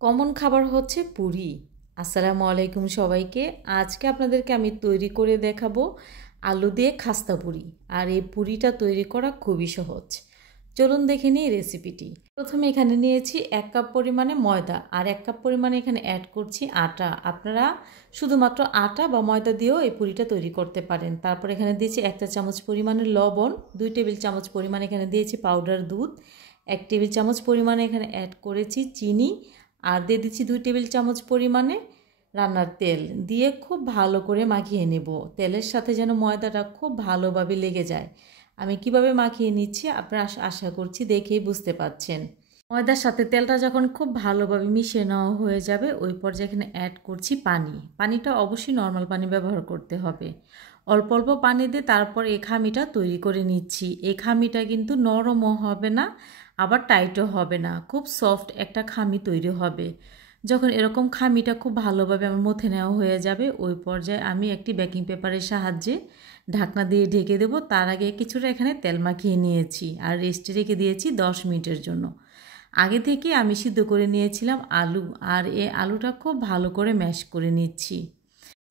Common খাবার হচ্ছে পুরি। আসসালামু আলাইকুম সবাইকে। আজকে আপনাদেরকে আমি তৈরি করে দেখাবো আলু দিয়ে খাস্তা পুরি। আর এই পুরিটা তৈরি করা খুবই সহজ। চলুন দেখে নিই রেসিপিটি। প্রথমে এখানে নিয়েছি 1 কাপ পরিমাণে ময়দা আর 1 কাপ পরিমাণে এখানে অ্যাড করছি আটা। আপনারা শুধুমাত্র আটা বা ময়দা দিয়েও এই পুরিটা তৈরি করতে পারেন। তারপর এখানে দিয়েছি 1 চা চামচ পরিমাণে লবণ, 2 টেবিল চামচ পরিমাণে এখানে দিয়েছি পাউডার দুধ, 1 টেবিল চামচ পরিমাণে এখানে অ্যাড করেছি চিনি, আর দিয়ে দিচ্ছি 2 টেবিল চামচ পরিমাণে রান্নার তেল দিয়ে খুব ভালো করে মাখিয়ে নেব। তেলের সাথে যেন ময়দাটা খুব ভালোভাবে লেগে যায়। আমি কিভাবে মাখিয়ে নিচ্ছি আপনারা আশা করছি দেখেই বুঝতে পাচ্ছেন। ময়দার সাথে তেলটা যখন খুব ভালোভাবে মিশিয়ে নেওয়া হয়ে যাবে ওই পর্যায়ে এখানে অ্যাড করছি পানি। পানিটা অবশ্যই নর্মাল পানি ব্যবহার করতে হবে। অল্প অল্প পানি দিয়ে তারপর এই খামিটা তৈরি করে নিচ্ছি। এই খামিটা কিন্তু নরমও হবে না আবার টাইটও হবে না, খুব সফট একটা খামি তৈরি হবে। যখন এরকম খামিটা খুব ভালোভাবে আমার মথে নেওয়া হয়ে যাবে ওই পর্যায়ে আমি একটি বেকিং পেপারের সাহায্যে ঢাকনা দিয়ে ঢেকে দেব। তার আগে কিছুটা এখানে তেল মাখিয়ে নিয়েছি আর রেস্টে রেখে দিয়েছি 10 মিনিটের জন্য। আগে থেকে আমি সিদ্ধ করে নিয়েছিলাম আলু, আর এই আলুটা খুব ভালো করে ম্যাশ করে নিচ্ছি।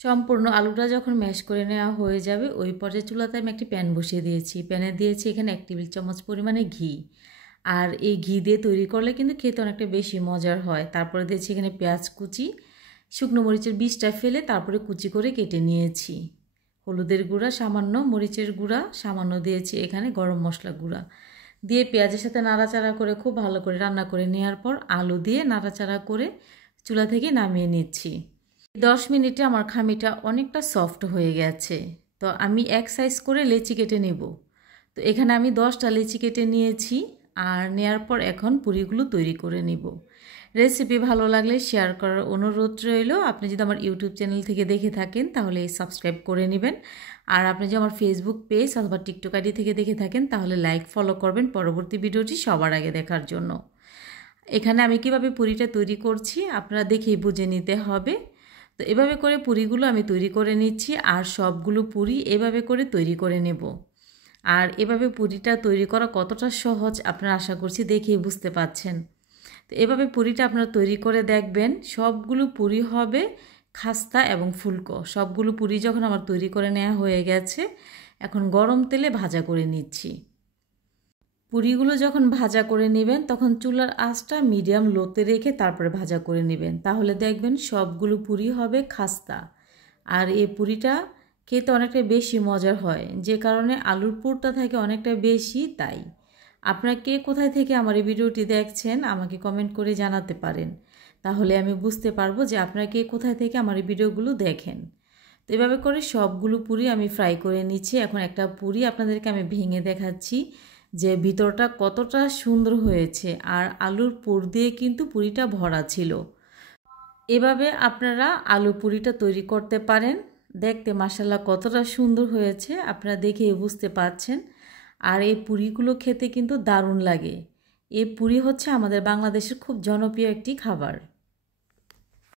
সম্পূর্ণ আলুটা যখন ম্যাশ করে নেওয়া হয়ে যাবে ওই পর্যায়ে চুলাতে আমি একটি প্যান বসিয়ে দিয়েছি। প্যানে দিয়েছি এখানে 1 টেবিল চামচ পরিমাণে ঘি। আর এই ঘি দিয়ে তৈরি করলে কিন্তু খেতে অনেকটা বেশি মজার হয়। তারপরে দিয়েছি এখানে পেঁয়াজ কুচি, শুকনো মরিচের বীজটা ফেলে তারপরে কুচি করে কেটে নিয়েছি। হলুদের গুঁড়া সামান্য, মরিচের গুঁড়া সামান্য দিয়েছি, এখানে গরম মশলা গুঁড়া দিয়ে পেঁয়াজের সাথে নাড়াচাড়া করে খুব ভালো করে রান্না করে নেওয়ার পর আলু দিয়ে নাড়াচাড়া করে চুলা থেকে নামিয়ে নিচ্ছি। 10 মিনিটে আমার খামিটা অনেকটা সফট হয়ে গেছে। তো আমি এক সাইজ করে লেচি কেটে নেব। তো এখানে আমি 10টা লেচি কেটে নিয়েছি আর নেয়ার পর এখন পুরিগুলো তৈরি করে নিব। রেসিপি ভালো লাগলে শেয়ার করার অনুরোধ রইল। আপনি যদি আমার ইউটিউব চ্যানেল থেকে দেখে থাকেন তাহলে সাবস্ক্রাইব করে নেবেন। আর আপনি যদি আমার ফেসবুক পেজ অথবা টিকটক আইডি থেকে দেখে থাকেন তাহলে লাইক ফলো করবেন পরবর্তী ভিডিওটি সবার আগে দেখার জন্য। এখানে আমি কিভাবে পুরিটা তৈরি করছি আপনারা দেখেই বুঝে নিতে হবে। তো এভাবে করে পুরিগুলো আমি তৈরি করে নিচ্ছি আর সবগুলো পুরি এভাবে করে তৈরি করে নেব। আর এভাবে পুরিটা তৈরি করা কতটা সহজ আপনারা আশা করছি দেখেই বুঝতে পাচ্ছেন। তো এভাবে পুরিটা আপনারা তৈরি করে দেখবেন। সবগুলো পুরি হবে খাস্তা এবং ফুলকো। সবগুলো পুরি যখন আমার তৈরি করে নেওয়া হয়ে গেছে এখন গরম তেলে ভাজা করে নিচ্ছি। পুরিগুলো যখন ভাজা করে নেবেন তখন চুলার আঁচটা মিডিয়াম লোতে রেখে তারপরে ভাজা করে নেবেন, তাহলে দেখবেন সবগুলো পুরি হবে খাস্তা। আর এই পুরিটা খেতে অনেকটা বেশি মজার হয়, যে কারণে আলুর পুরটা থাকে অনেকটা বেশি। তাই আপনারা কে কোথায় থেকে আমার এই ভিডিওটি দেখছেন আমাকে কমেন্ট করে জানাতে পারেন, তাহলে আমি বুঝতে পারবো যে আপনারা কে কোথায় থেকে আমার এই ভিডিওগুলো দেখেন। তো এভাবে করে সবগুলো পুরি আমি ফ্রাই করে নিচ্ছি। এখন একটা পুরি আপনাদেরকে আমি ভেঙে দেখাচ্ছি যে ভিতরটা কতটা সুন্দর হয়েছে, আর আলুর পুর দিয়ে কিন্তু পুরিটা ভরা ছিল। এভাবে আপনারা আলু পুরিটা তৈরি করতে পারেন। দেখতে মাশাআল্লাহ কতটা সুন্দর হয়েছে আপনারা দেখে বুঝতে পারছেন। আর এই পুরিগুলো খেতে কিন্তু দারুণ লাগে। এই পুরি হচ্ছে আমাদের বাংলাদেশের খুব জনপ্রিয় একটি খাবার।